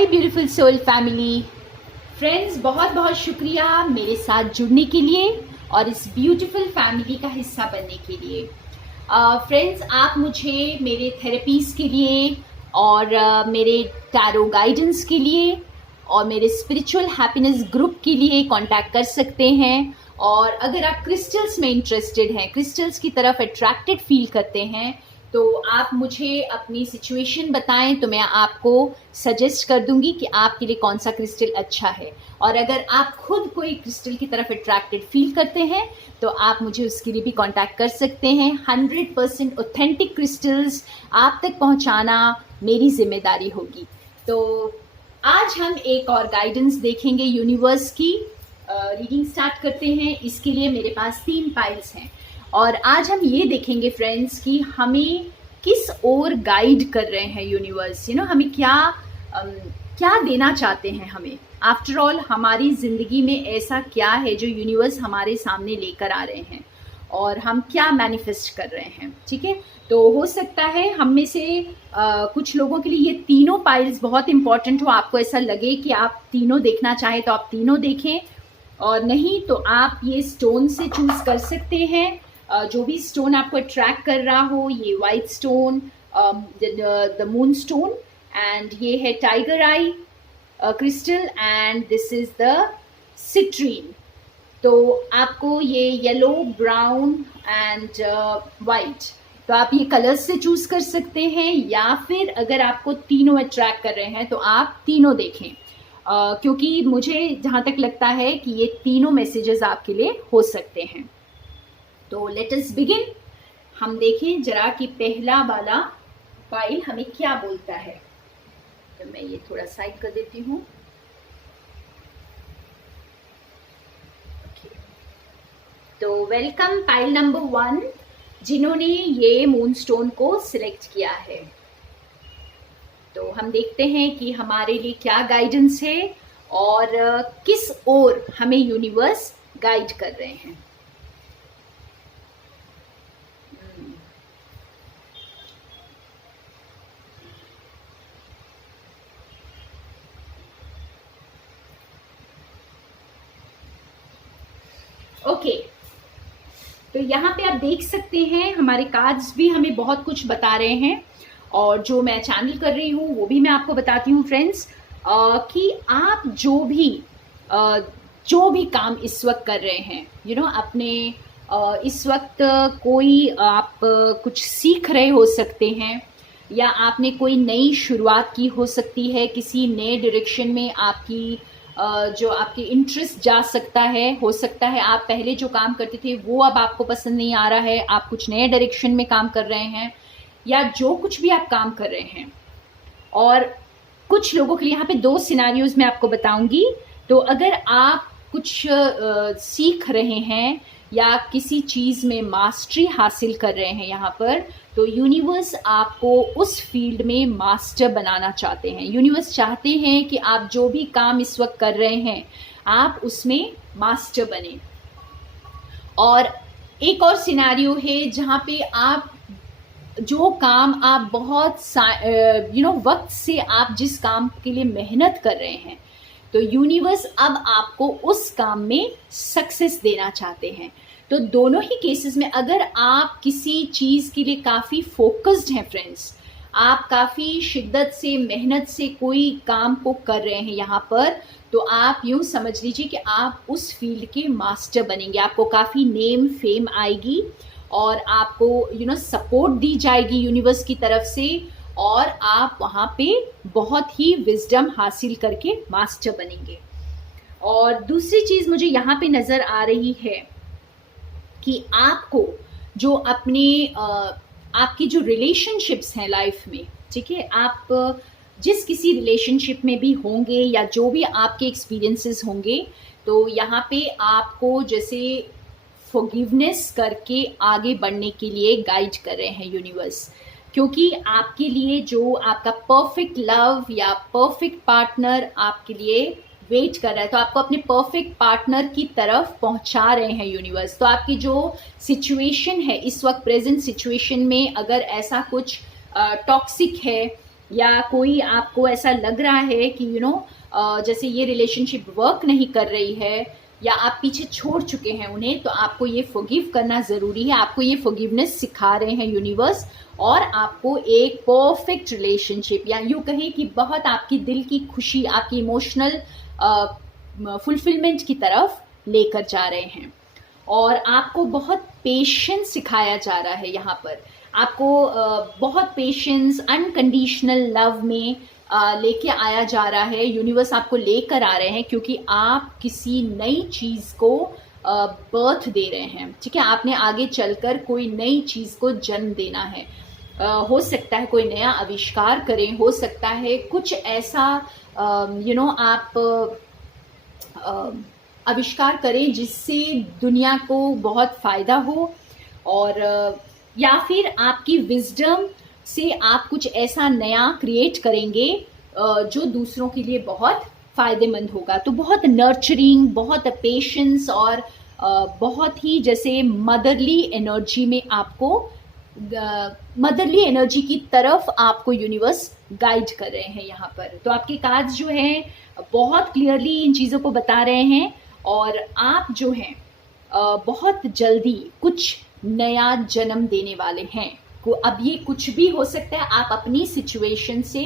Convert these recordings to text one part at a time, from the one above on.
हाय beautiful soul family friends, बहुत बहुत शुक्रिया मेरे साथ जुड़ने के लिए और इस ब्यूटीफुल फैमिली का हिस्सा बनने के लिए। फ्रेंड्स, आप मुझे मेरे थेरेपीज़ के लिए और मेरे टैरो गाइडेंस के लिए और मेरे स्पिरिचुअल हैप्पीनेस ग्रुप के लिए कांटेक्ट कर सकते हैं। और अगर आप क्रिस्टल्स में इंटरेस्टेड हैं, क्रिस्टल्स की तरफ अट्रैक्टेड फील करते हैं, तो आप मुझे अपनी सिचुएशन बताएं तो मैं आपको सजेस्ट कर दूंगी कि आपके लिए कौन सा क्रिस्टल अच्छा है। और अगर आप खुद कोई क्रिस्टल की तरफ अट्रैक्टेड फील करते हैं तो आप मुझे उसके लिए भी कांटेक्ट कर सकते हैं। 100% ऑथेंटिक क्रिस्टल्स आप तक पहुंचाना मेरी जिम्मेदारी होगी। तो आज हम एक और गाइडेंस देखेंगे यूनिवर्स की। रीडिंग स्टार्ट करते हैं। इसके लिए मेरे पास 3 पाइल्स हैं और आज हम ये देखेंगे फ्रेंड्स कि हमें किस ओर गाइड कर रहे हैं यूनिवर्स। हमें क्या देना चाहते हैं हमें। आफ्टर ऑल हमारी ज़िंदगी में ऐसा क्या है जो यूनिवर्स हमारे सामने लेकर आ रहे हैं और हम क्या मैनिफेस्ट कर रहे हैं। ठीक है, तो हो सकता है हम में से कुछ लोगों के लिए ये तीनों पाइल्स बहुत इंपॉर्टेंट हो। आपको ऐसा लगे कि आप तीनों देखना चाहें तो आप तीनों देखें, और नहीं तो आप ये स्टोन से चूज कर सकते हैं। जो भी स्टोन आपको अट्रैक्ट कर रहा हो, ये white stone, the moon stone, and ये है tiger I crystal, and this is the citrine. तो आपको ये येलो, ब्राउन एंड वाइट, तो आप ये कलर्स से चूज कर सकते हैं। या फिर अगर आपको तीनों अट्रैक्ट कर रहे हैं तो आप तीनों देखें, क्योंकि मुझे जहाँ तक लगता है कि ये तीनों मैसेजेस आपके लिए हो सकते हैं। तो लेट अस बिगिन। हम देखें जरा कि पहला वाला पाइल हमें क्या बोलता है। तो मैं ये थोड़ा साइड कर देती हूँ। तो वेलकम पाइल नंबर 1, जिन्होंने ये मूनस्टोन को सिलेक्ट किया है। तो हम देखते हैं कि हमारे लिए क्या गाइडेंस है और किस ओर हमें यूनिवर्स गाइड कर रहे हैं। ओके, तो यहाँ पे आप देख सकते हैं हमारे कार्ड्स भी हमें बहुत कुछ बता रहे हैं, और जो मैं चैनल कर रही हूँ वो भी मैं आपको बताती हूँ फ्रेंड्स, कि आप जो भी काम इस वक्त कर रहे हैं, अपने इस वक्त कोई आप कुछ सीख रहे हो सकते हैं, या आपने कोई नई शुरुआत की हो सकती है। किसी नए डायरेक्शन में आपकी जो आपके इंटरेस्ट जा सकता है। हो सकता है आप पहले जो काम करते थे वो अब आपको पसंद नहीं आ रहा है, आप कुछ नए डायरेक्शन में काम कर रहे हैं, या जो कुछ भी आप काम कर रहे हैं। और कुछ लोगों के लिए यहाँ पे 2 सिनारियोज मैं आपको बताऊंगी। तो अगर आप कुछ सीख रहे हैं या किसी चीज़ में मास्टरी हासिल कर रहे हैं यहाँ पर, तो यूनिवर्स आपको उस फील्ड में मास्टर बनाना चाहते हैं। यूनिवर्स चाहते हैं कि आप जो भी काम इस वक्त कर रहे हैं आप उसमें मास्टर बने। और एक और सिनेरियो है जहाँ पे आप जो काम आप बहुत वक्त से आप जिस काम के लिए मेहनत कर रहे हैं, तो यूनिवर्स अब आपको उस काम में सक्सेस देना चाहते हैं। तो दोनों ही केसेस में अगर आप किसी चीज़ के लिए काफ़ी फोकस्ड हैं फ्रेंड्स, आप काफ़ी शिद्दत से मेहनत से कोई काम को कर रहे हैं यहाँ पर, तो आप यूँ समझ लीजिए कि आप उस फील्ड के मास्टर बनेंगे। आपको काफ़ी नेम फेम आएगी और आपको सपोर्ट दी जाएगी यूनिवर्स की तरफ से, और आप वहाँ पे बहुत ही विजडम हासिल करके मास्टर बनेंगे। और दूसरी चीज़ मुझे यहाँ पे नज़र आ रही है कि आपको जो अपने आपकी जो रिलेशनशिप्स हैं लाइफ में, ठीक है, आप जिस किसी रिलेशनशिप में भी होंगे या जो भी आपके एक्सपीरियंसेस होंगे, तो यहाँ पे आपको जैसे फॉरगिवनेस करके आगे बढ़ने के लिए गाइड कर रहे हैं यूनिवर्स। क्योंकि आपके लिए जो आपका परफेक्ट लव या परफेक्ट पार्टनर आपके लिए वेट कर रहा है, तो आपको अपने परफेक्ट पार्टनर की तरफ पहुंचा रहे हैं यूनिवर्स। तो आपकी जो सिचुएशन है इस वक्त, प्रेजेंट सिचुएशन में, अगर ऐसा कुछ टॉक्सिक है या कोई आपको ऐसा लग रहा है कि जैसे ये रिलेशनशिप वर्क नहीं कर रही है या आप पीछे छोड़ चुके हैं उन्हें, तो आपको ये फॉरगिव करना ज़रूरी है। आपको ये फॉरगिवनेस सिखा रहे हैं यूनिवर्स, और आपको एक परफेक्ट रिलेशनशिप, या यूँ कहें कि बहुत आपकी दिल की खुशी, आपकी इमोशनल फुलफिलमेंट की तरफ लेकर जा रहे हैं। और आपको बहुत पेशेंस सिखाया जा रहा है यहाँ पर। आपको बहुत पेशेंस, अनकंडीशनल लव में लेके आया जा रहा है। यूनिवर्स आपको लेकर आ रहे हैं क्योंकि आप किसी नई चीज़ को बर्थ दे रहे हैं, ठीक है। आपने आगे चलकर कोई नई चीज़ को जन्म देना है। हो सकता है कोई नया आविष्कार करें, हो सकता है कुछ ऐसा आप आविष्कार करें जिससे दुनिया को बहुत फ़ायदा हो, और या फिर आपकी विजडम से आप कुछ ऐसा नया क्रिएट करेंगे जो दूसरों के लिए बहुत फ़ायदेमंद होगा। तो बहुत नर्चरिंग, बहुत पेशेंस और बहुत ही जैसे मदरली एनर्जी में आपको, मदरली एनर्जी की तरफ आपको यूनिवर्स गाइड कर रहे हैं यहाँ पर। तो आपके कार्ड्स जो हैं बहुत क्लियरली इन चीज़ों को बता रहे हैं, और आप जो हैं बहुत जल्दी कुछ नया जन्म देने वाले हैं। अब ये कुछ भी हो सकता है, आप अपनी सिचुएशन से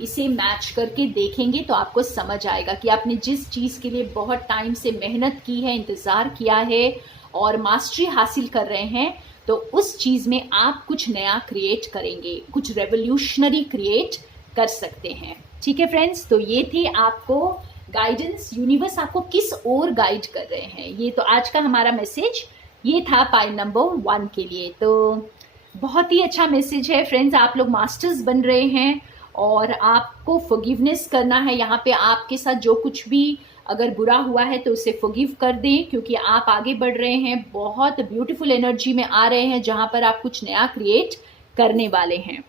इसे मैच करके देखेंगे तो आपको समझ आएगा कि आपने जिस चीज़ के लिए बहुत टाइम से मेहनत की है, इंतज़ार किया है और मास्टरी हासिल कर रहे हैं, तो उस चीज़ में आप कुछ नया क्रिएट करेंगे, कुछ रेवोल्यूशनरी क्रिएट कर सकते हैं। ठीक है फ्रेंड्स, तो ये थे आपको गाइडेंस, यूनिवर्स आपको किस ओर गाइड कर रहे हैं। ये तो आज का हमारा मैसेज ये था पाइल नंबर 1 के लिए। तो बहुत ही अच्छा मैसेज है फ्रेंड्स, आप लोग मास्टर्स बन रहे हैं और आपको फॉरगिवनेस करना है। यहाँ पे आपके साथ जो कुछ भी अगर बुरा हुआ है तो उसे फॉरगिव कर दें, क्योंकि आप आगे बढ़ रहे हैं, बहुत ब्यूटीफुल एनर्जी में आ रहे हैं जहाँ पर आप कुछ नया क्रिएट करने वाले हैं।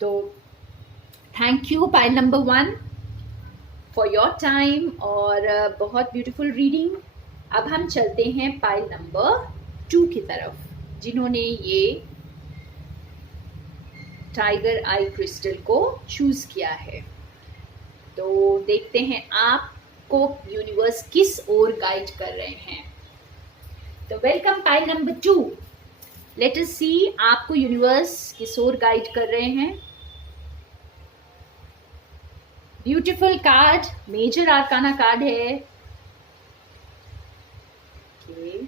तो thank you pile number 1 for your time, और बहुत ब्यूटीफुल रीडिंग। अब हम चलते हैं पाइल नंबर 2 की तरफ, जिन्होंने ये टाइगर आई क्रिस्टल को चूज किया है। तो देखते हैं आपको यूनिवर्स किस ओर गाइड कर रहे हैं। तो welcome pile number 2, let us see आपको यूनिवर्स किस ओर गाइड कर रहे हैं। Beautiful card, major arcana card है। okay.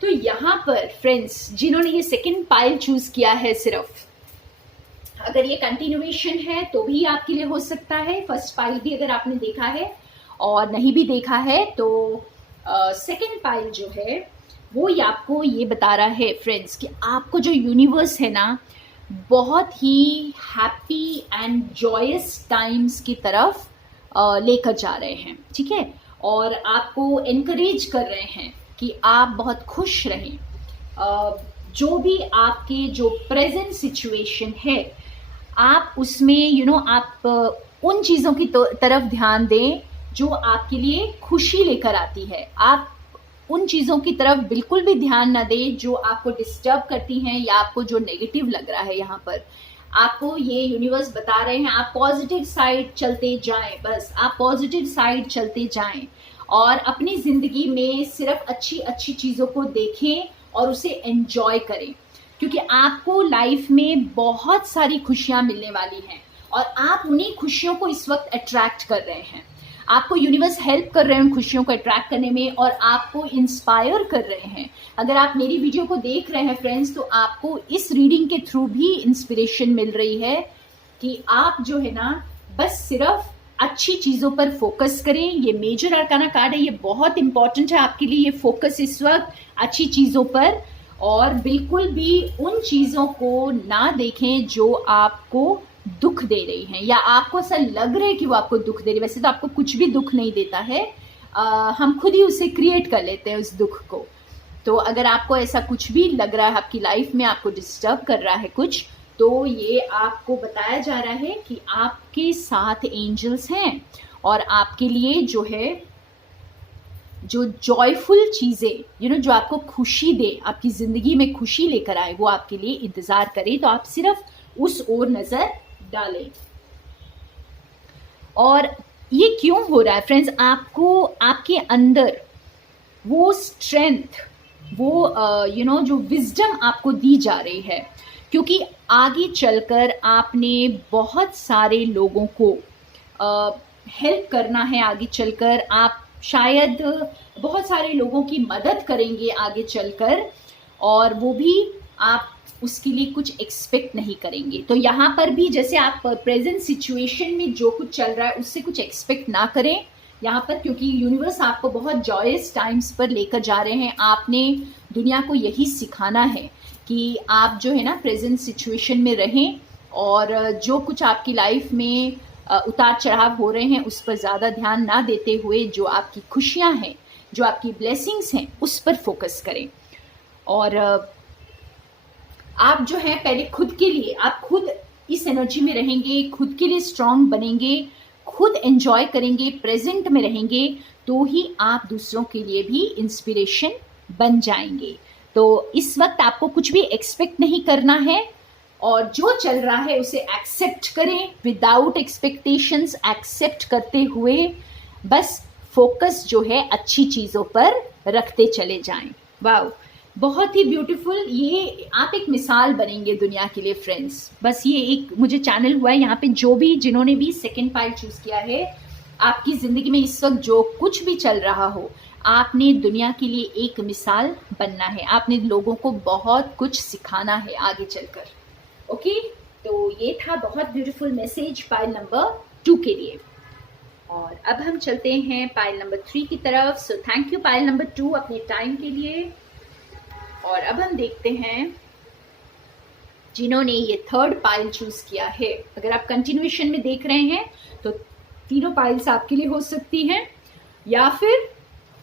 तो यहां पर फ्रेंड्स जिन्होंने ये सेकंड पाइल चूज किया है, सिर्फ अगर ये कंटिन्यूएशन है तो भी आपके लिए हो सकता है। फर्स्ट पाइल भी अगर आपने देखा है और नहीं भी देखा है तो सेकंड पाइल जो है वो आपको ये बता रहा है फ्रेंड्स कि आपको जो यूनिवर्स है ना, बहुत ही हैप्पी एंड जॉयस टाइम्स की तरफ लेकर जा रहे हैं, ठीक है। और आपको एनकरेज कर रहे हैं कि आप बहुत खुश रहें। जो भी आपके जो प्रेजेंट सिचुएशन है, आप उसमें आप उन चीज़ों की तरफ ध्यान दें जो आपके लिए खुशी लेकर आती है। आप उन चीज़ों की तरफ बिल्कुल भी ध्यान ना दें जो आपको डिस्टर्ब करती हैं या आपको जो नेगेटिव लग रहा है। यहाँ पर आपको ये यूनिवर्स बता रहे हैं आप पॉजिटिव साइड चलते जाएं, बस आप पॉजिटिव साइड चलते जाएं और अपनी ज़िंदगी में सिर्फ अच्छी अच्छी चीज़ों को देखें और उसे एंजॉय करें, क्योंकि आपको लाइफ में बहुत सारी खुशियाँ मिलने वाली हैं और आप उन्हीं खुशियों को इस वक्त अट्रैक्ट कर रहे हैं। आपको यूनिवर्स हेल्प कर रहे हैं उन खुशियों को अट्रैक्ट करने में और आपको इंस्पायर कर रहे हैं। अगर आप मेरी वीडियो को देख रहे हैं फ्रेंड्स, तो आपको इस रीडिंग के थ्रू भी इंस्पिरेशन मिल रही है कि आप जो है ना, बस सिर्फ अच्छी चीज़ों पर फोकस करें। ये मेजर आर्काना कार्ड है, ये बहुत इंपॉर्टेंट है आपके लिए, ये फोकस इस वक्त अच्छी चीज़ों पर, और बिल्कुल भी उन चीज़ों को ना देखें जो आपको दुख दे रही हैं या आपको ऐसा लग रहा है कि वो आपको दुख दे रही है। वैसे तो आपको कुछ भी दुख नहीं देता है, हम खुद ही उसे क्रिएट कर लेते हैं उस दुख को। तो अगर आपको ऐसा कुछ भी लग रहा है, आपकी लाइफ में आपको डिस्टर्ब कर रहा है कुछ, तो ये आपको बताया जा रहा है कि आपके साथ एंजल्स हैं और आपके लिए जो है जो जॉयफुल चीज़ें जो आपको खुशी दे, आपकी ज़िंदगी में खुशी लेकर आए, वो आपके लिए इंतज़ार करे। तो आप सिर्फ उस ओर नज़र डालें। और ये क्यों हो रहा है फ्रेंड्स? आपको आपके अंदर वो स्ट्रेंथ, वो जो विजडम आपको दी जा रही है, क्योंकि आगे चलकर आपने बहुत सारे लोगों को हेल्प करना है। आगे चलकर आप शायद बहुत सारे लोगों की मदद करेंगे आगे चलकर, और वो भी आप उसके लिए कुछ एक्सपेक्ट नहीं करेंगे। तो यहाँ पर भी जैसे आप प्रेजेंट सिचुएशन में जो कुछ चल रहा है उससे कुछ एक्सपेक्ट ना करें यहाँ पर, क्योंकि यूनिवर्स आपको बहुत जॉयस टाइम्स पर लेकर जा रहे हैं। आपने दुनिया को यही सिखाना है कि आप जो है ना प्रेजेंट सिचुएशन में रहें, और जो कुछ आपकी लाइफ में उतार चढ़ाव हो रहे हैं उस पर ज़्यादा ध्यान ना देते हुए जो आपकी खुशियाँ हैं, जो आपकी ब्लेसिंग्स हैं, उस पर फोकस करें। और आप जो है पहले खुद के लिए, आप खुद इस एनर्जी में रहेंगे, खुद के लिए स्ट्रांग बनेंगे, खुद एंजॉय करेंगे, प्रेजेंट में रहेंगे, तो ही आप दूसरों के लिए भी इंस्पिरेशन बन जाएंगे। तो इस वक्त आपको कुछ भी एक्सपेक्ट नहीं करना है, और जो चल रहा है उसे एक्सेप्ट करें विदाउट एक्सपेक्टेशंस। एक्सेप्ट करते हुए बस फोकस जो है अच्छी चीज़ों पर रखते चले जाएं। वाह, बहुत ही ब्यूटीफुल। ये आप एक मिसाल बनेंगे दुनिया के लिए फ्रेंड्स। बस ये एक मुझे चैनल हुआ है यहाँ पे, जिन्होंने भी सेकेंड पाइल चूज किया है, आपकी ज़िंदगी में इस वक्त जो कुछ भी चल रहा हो, आपने दुनिया के लिए एक मिसाल बनना है। आपने लोगों को बहुत कुछ सिखाना है आगे चलकर। ओके, तो ये था बहुत ब्यूटीफुल मैसेज पाइल नंबर 2 के लिए। और अब हम चलते हैं पाइल नंबर 3 की तरफ। So thank you pile number 2 अपने टाइम के लिए। और अब हम देखते हैं जिन्होंने ये थर्ड पाइल चूज किया है। अगर आप कंटिन्यूएशन में देख रहे हैं तो तीनों पाइल्स आपके लिए हो सकती हैं, या फिर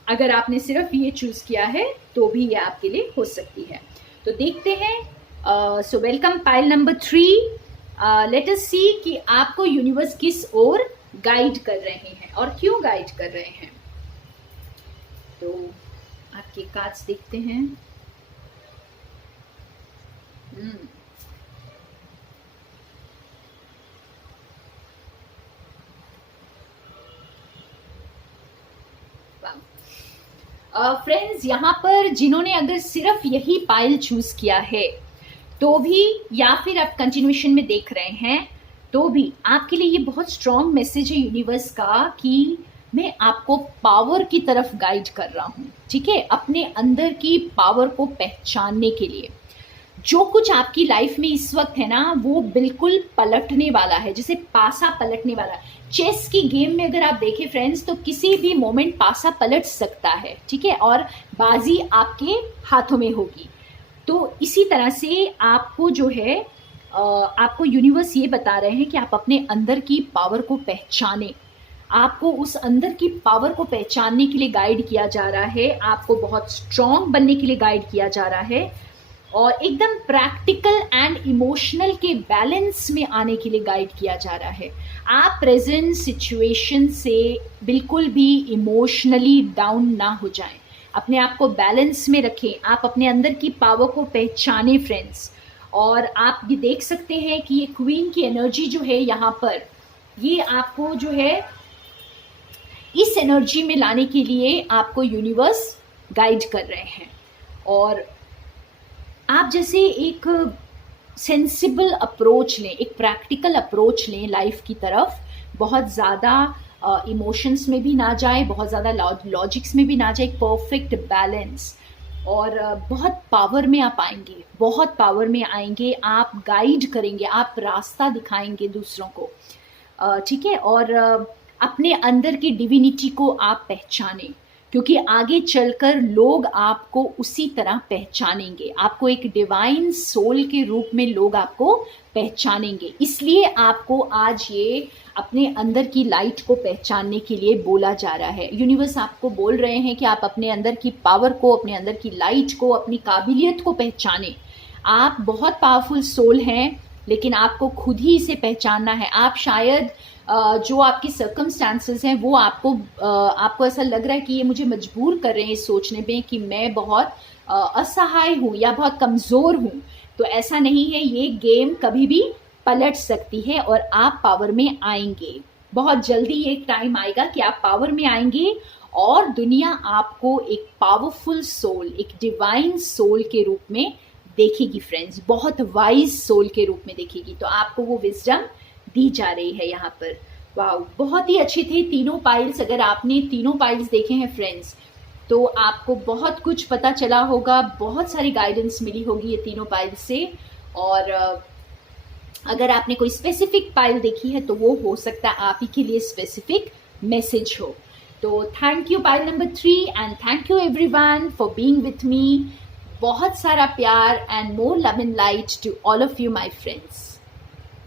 अगर आपने सिर्फ ये चूज किया है तो भी ये आपके लिए हो सकती है। तो देखते हैं। So welcome pile number 3। Let us see कि आपको यूनिवर्स किस ओर गाइड कर रहे हैं और क्यों गाइड कर रहे हैं। तो आपके कार्ड्स देखते हैं। फ्रेंड्स, यहाँ पर जिन्होंने अगर सिर्फ यही पाइल चूज किया है तो भी, या फिर आप कंटिन्यूएशन में देख रहे हैं तो भी, आपके लिए ये बहुत स्ट्रॉन्ग मैसेज है यूनिवर्स का कि मैं आपको पावर की तरफ गाइड कर रहा हूँ। ठीक है, अपने अंदर की पावर को पहचानने के लिए। जो कुछ आपकी लाइफ में इस वक्त है ना, वो बिल्कुल पलटने वाला है, जैसे पासा पलटने वाला है। चेस की गेम में अगर आप देखें फ्रेंड्स, तो किसी भी मोमेंट पासा पलट सकता है। ठीक है, और बाजी आपके हाथों में होगी। तो इसी तरह से आपको जो है, आपको यूनिवर्स ये बता रहे हैं कि आप अपने अंदर की पावर को पहचानें। आपको उस अंदर की पावर को पहचानने के लिए गाइड किया जा रहा है। आपको बहुत स्ट्रांग बनने के लिए गाइड किया जा रहा है, और एकदम प्रैक्टिकल एंड इमोशनल के बैलेंस में आने के लिए गाइड किया जा रहा है। आप प्रेजेंट सिचुएशन से बिल्कुल भी इमोशनली डाउन ना हो जाएं। अपने आप को बैलेंस में रखें। आप अपने अंदर की पावर को पहचानें फ्रेंड्स। और आप ये देख सकते हैं कि ये क्वीन की एनर्जी जो है यहाँ पर, ये आपको जो है इस एनर्जी में लाने के लिए आपको यूनिवर्स गाइड कर रहे हैं। और आप जैसे एक सेंसिबल अप्रोच लें, एक प्रैक्टिकल अप्रोच लें लाइफ की तरफ। बहुत ज़्यादा इमोशंस में भी ना जाए, बहुत ज़्यादा लॉजिक्स में भी ना जाए। परफेक्ट बैलेंस, और बहुत पावर में आप आएंगे, बहुत पावर में आएंगे। आप गाइड करेंगे, आप रास्ता दिखाएंगे दूसरों को। ठीक है, और अपने अंदर की डिविनिटी को आप पहचानें, क्योंकि आगे चलकर लोग आपको उसी तरह पहचानेंगे। आपको एक डिवाइन सोल के रूप में लोग आपको पहचानेंगे। इसलिए आपको आज ये अपने अंदर की लाइट को पहचानने के लिए बोला जा रहा है। यूनिवर्स आपको बोल रहे हैं कि आप अपने अंदर की पावर को, अपने अंदर की लाइट को, अपनी काबिलियत को पहचानें। आप बहुत पावरफुल सोल हैं, लेकिन आपको खुद ही इसे पहचानना है। आप शायद जो आपकी सर्कमस्टांसेस हैं वो आपको ऐसा लग रहा है कि ये मुझे मजबूर कर रहे हैं इस सोचने में कि मैं बहुत असहाय हूँ या बहुत कमज़ोर हूँ, तो ऐसा नहीं है। ये गेम कभी भी पलट सकती है और आप पावर में आएंगे। बहुत जल्दी ये टाइम आएगा कि आप पावर में आएंगे और दुनिया आपको एक पावरफुल सोल, एक डिवाइन सोल के रूप में देखेगी फ्रेंड्स, बहुत वाइज सोल के रूप में देखेगी। तो आपको वो विजडम दी जा रही है यहाँ पर। वाह, बहुत ही अच्छे थे तीनों पाइल्स। अगर आपने तीनों पाइल्स देखे हैं फ्रेंड्स तो आपको बहुत कुछ पता चला होगा, बहुत सारी गाइडेंस मिली होगी ये तीनों पाइल्स से। और अगर आपने कोई स्पेसिफिक पाइल देखी है तो वो हो सकता है आप ही के लिए स्पेसिफिक मैसेज हो। तो thank you pile number 3 and thank you everyone for being with me. बहुत सारा प्यार and more love and light to all of you my friends.